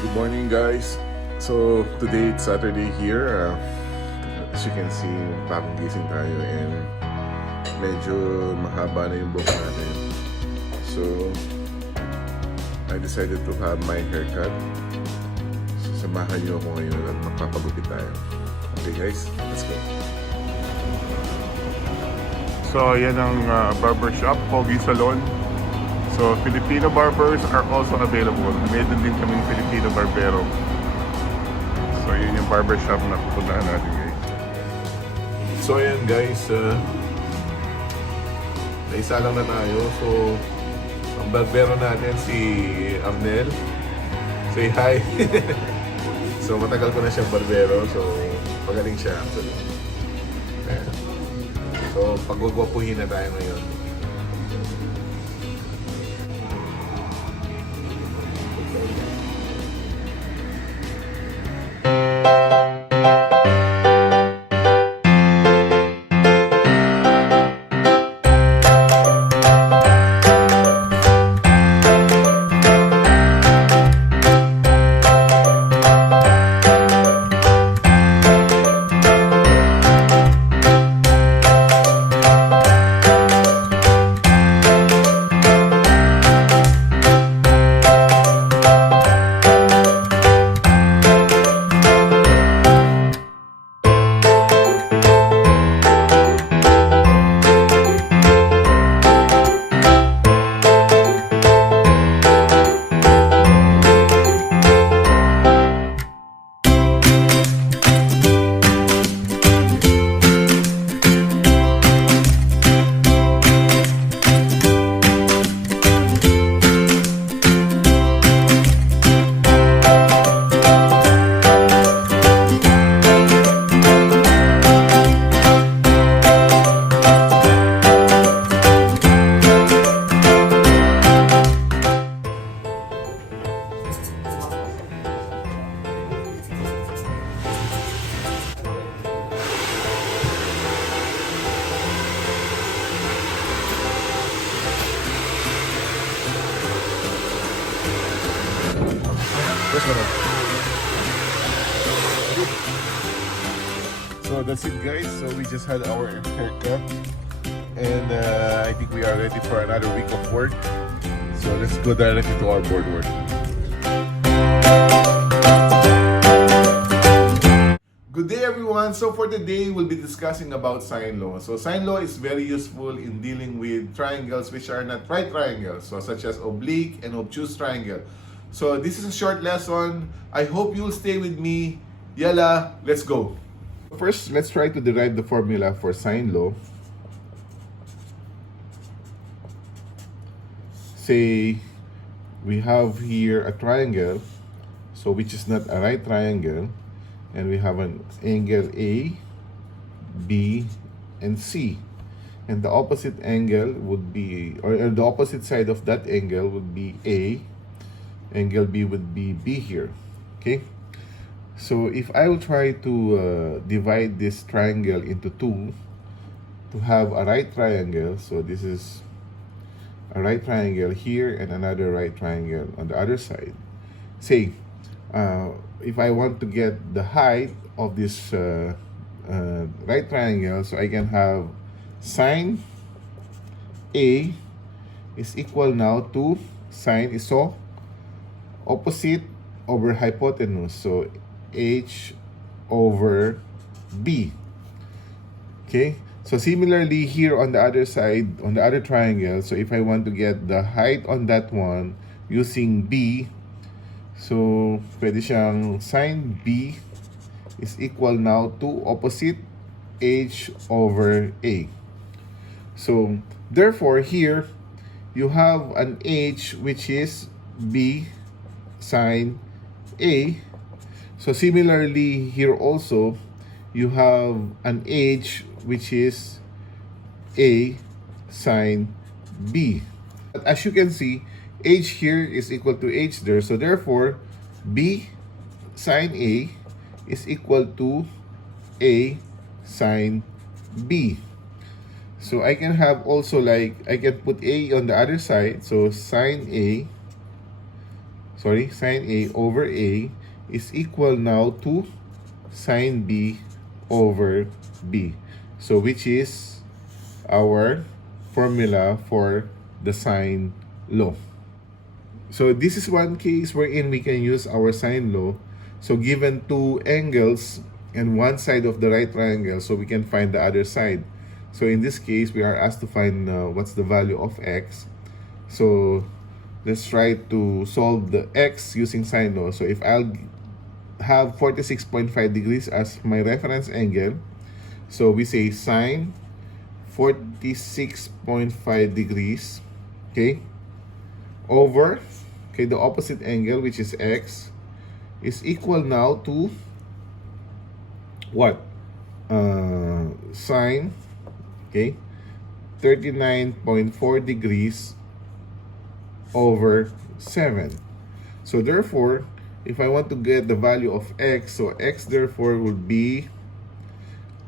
Good morning, guys. So today it's Saturday here. As you can see, bagong gising tayo and medyo mahaba na yung buhok natin. So I decided to have my haircut. So samahan niyo ako ngayon at magpapagupit tayo. Okay guys, let's go. So yan ang barbershop, Pogi Salon. So, Filipino barbers are also available. Meron din kaming Filipino barbero. So, yun yung barbershop na pupuntahan natin, guys. So, ayan guys. Naisa lang na tayo. So, ang barbero natin si Arnel. Say hi. So, matagal ko na siyang barbero. So, magaling siya actually. Ayan. So, pagwagwapuhin na tayo ngayon. So that's it guys, so we just had our haircut and I think we are ready for another week of work. So let's go directly to our board work. Good day everyone, so for today we'll be discussing about sine law. So sine law is very useful in dealing with triangles which are not right triangles, so such as oblique and obtuse triangle. So this is a short lesson. I hope you'll stay with me. Yalla, let's go. First, let's try to derive the formula for sine law. Say we have here a triangle, so which is not a right triangle, and we have an angle A, B, and C. And the opposite angle would be, or the opposite side of that angle would be A, angle B would be B here. Okay? So if I will try to divide this triangle into two to have a right triangle, so this is a right triangle here and another right triangle on the other side. Say, if I want to get the height of this right triangle, so I can have sine A is equal now to sine is so opposite over hypotenuse, so H over B. Okay, so similarly here on the other side, on the other triangle, so if I want to get the height on that one using B, so pwede siyang sine B is equal now to opposite H over A. So therefore here you have an H which is B sine A. So similarly here also you have an H which is A sine B. But as you can see, H here is equal to H there. So therefore B sine A is equal to A sine B. So I can have also like, I can put A on the other side. So sine A. sine A over A is equal now to sine B over B. So which is our formula for the sine law. So this is one case wherein we can use our sine law. So given two angles and one side of the right triangle, so we can find the other side. So in this case, we are asked to find what's the value of x. So let's try to solve the x using sine law. So if I'll have 46.5 degrees as my reference angle, so we say sine 46.5 degrees, okay, over, okay, the opposite angle, which is x, is equal now to what? Sine, okay, 39.4 degrees over 7. So therefore, if I want to get the value of x, so x therefore would be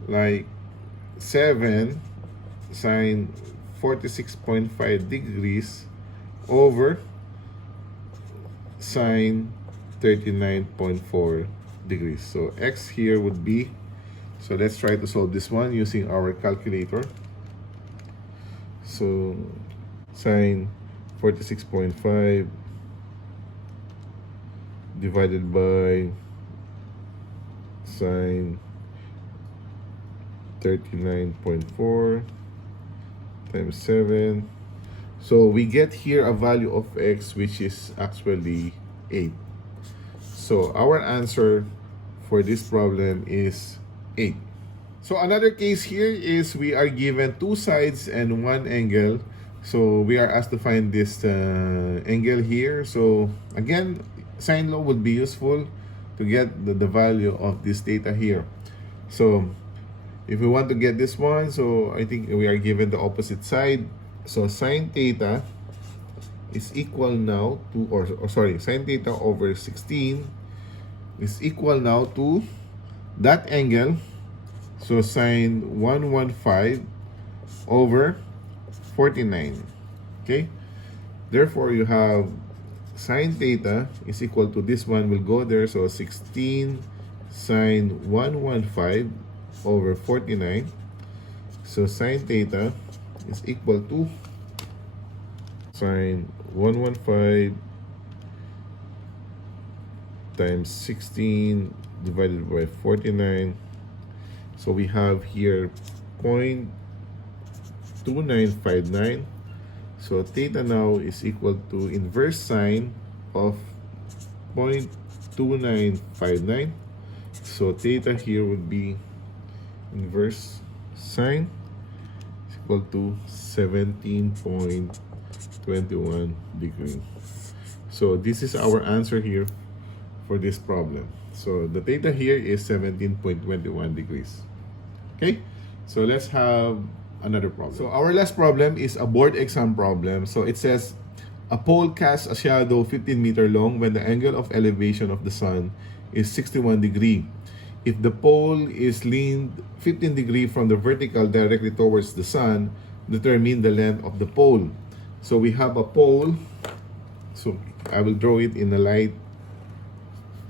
like 7 sine 46.5 degrees over sine 39.4 degrees. So x here would be, so let's try to solve this one using our calculator. So sine 46.5 divided by sine 39.4 times 7. So we get here a value of x which is actually 8. So our answer for this problem is 8. So another case here is we are given two sides and one angle. So we are asked to find this angle here. So again, sine law would be useful to get the value of this theta here. So if we want to get this one, so I think we are given the opposite side. So sine theta is equal now to, or sorry, sine theta over 16 is equal now to that angle. So sine 115 over 49. Okay? Therefore, you have sine theta is equal to this one will go there. So 16 sine 115 over 49. So sine theta is equal to sine 115 times 16 divided by 49. So we have here 0.2959. So theta now is equal to inverse sine of 0.2959. So theta here would be inverse sine is equal to 17.21 degrees. So this is our answer here for this problem. So the theta here is 17.21 degrees. Okay, so let's have another problem. So our last problem is a board exam problem. So it says a pole casts a shadow 15-meter long when the angle of elevation of the sun is 61 degrees. If the pole is leaned 15 degrees from the vertical directly towards the sun, determine the length of the pole. So we have a pole. So I will draw it in a light.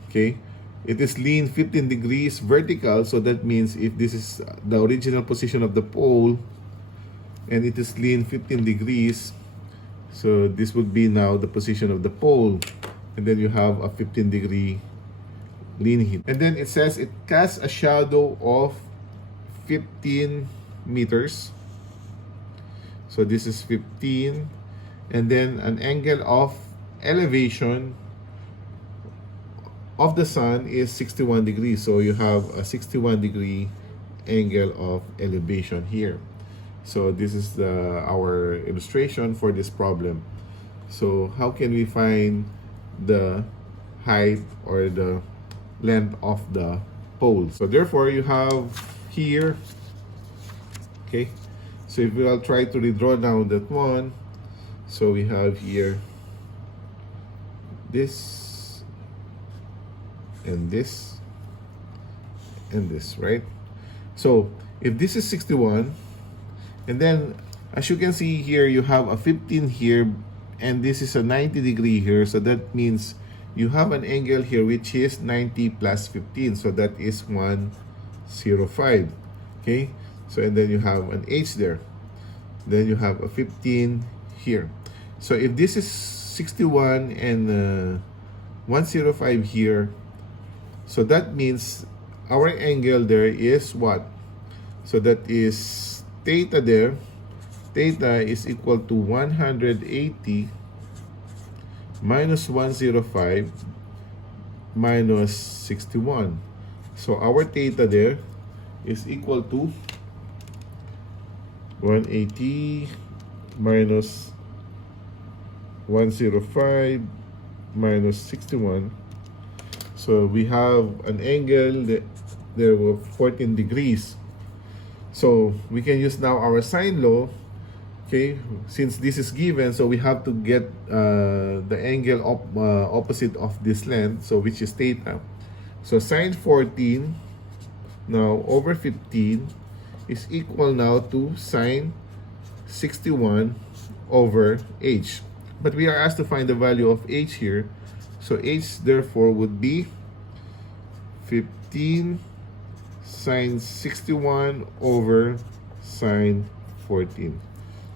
Okay. It is leaned 15 degrees vertical. So that means if this is the original position of the pole and it is leaned 15 degrees, so this would be now the position of the pole. And then you have a 15-degree lean hit. And then it says it casts a shadow of 15 meters. So this is 15. And then an angle of elevation of the sun is 61 degrees. So you have a 61-degree angle of elevation here. So this is our illustration for this problem. So how can we find the height or the length of the pole? So therefore you have here, okay, so if we'll try to redraw down that one, so we have here this and this and this, right? So if this is 61, and then as you can see here, you have a 15 here, and this is a 90 degree here, so that means you have an angle here which is 90 plus 15. So that is 105. Okay? So and then you have an H there. Then you have a 15 here. So if this is 61 and 105 here, so that means our angle there is what? So that is theta there. Theta is equal to 180 minus 105 minus 61. So our theta there is equal to 180 minus 105 minus 61. So we have an angle that there were 14 degrees. So we can use now our sine law. Okay, since this is given, so we have to get the angle opposite of this length, so which is theta. So sine 14 now over 15 is equal now to sine 61 over h. But we are asked to find the value of h here. So h therefore would be 15 sine 61 over sine 14.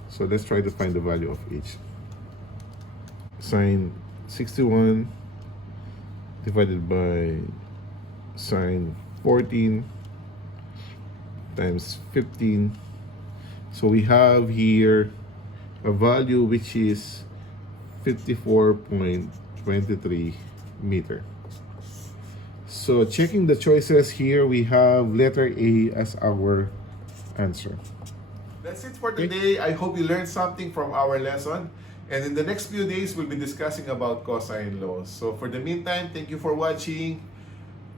So let's try to find the value of h. Sine 61 divided by sine 14 times 15. So we have here a value which is 54.23 meter. So checking the choices here, we have letter A as our answer. That's it for today. I hope you learned something from our lesson. And in the next few days, we'll be discussing about cosine laws. So for the meantime, thank you for watching.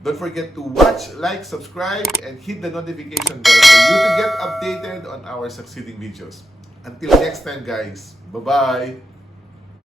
Don't forget to watch, like, subscribe, and hit the notification bell for you to get updated on our succeeding videos. Until next time, guys. Bye-bye.